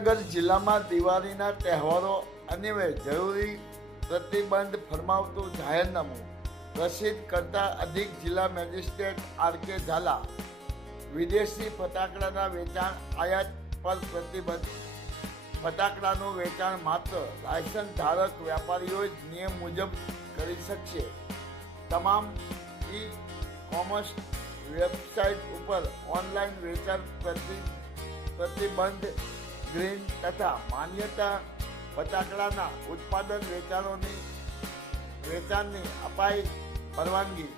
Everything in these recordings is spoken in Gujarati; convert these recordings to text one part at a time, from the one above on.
દિવાળીના તહેવારો અનિવાર્ય, જરૂરી પ્રતિબંધ ફરમાવતું જાહેરનામું પ્રસિદ્ધ કરતા અધિક જિલ્લા મેજિસ્ટ્રેટ આર કે ઝાલા વિદેશી ફટાકડાના વેચાણ આયાત પર પ્રતિબંધ. ફટાકડાનું વેચાણ માત્ર લાયસન્સ ધારક વેપારીઓ જ નિયમ મુજબ કરી શકશે. તમામ ઈ કોમર્સ વેબસાઇટ ઉપર ઓનલાઈન વેચાણ પ્રતિ, પ્રતિબંધ ગ્રીન તથા માન્યતા ફટાકડાના ઉત્પાદન વેચાણોની વેચાણની અપાઈ પરવાનગી.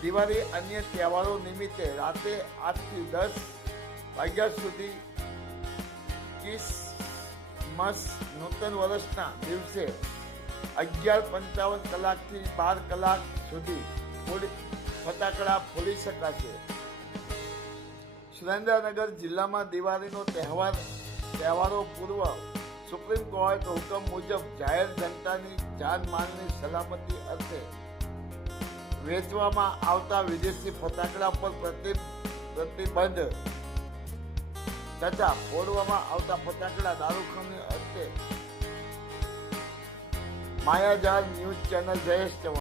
દિવાળી અન્ય તહેવારો નિમિત્તે રાતે આઠથી દસ વાગ્યા સુધી ક્રિસમસ નૂતન વર્ષના દિવસે અગિયાર પંચાવન કલાકથી બાર કલાક સુધી ફૂડ ફટાકડા ફોડી શકાશે. સુરેન્દ્રનગર જિલ્લામાં દિવાળીનો તહેવાર તહેવારો પૂર્વ સુપ્રીમ કોર્ટ હુકમ મુજબ જાહેર જનતાની જાનમાલની સલામતી અર્થે વેચવામાં આવતા વિદેશી ફટાકડા પર પ્રતિ, પ્રતિબંધ તથા ફોડવામાં આવતા ફટાકડા દારૂખાની અર્થે માયાજાર ન્યૂઝ ચેનલ જયેશ ચૌહાણ.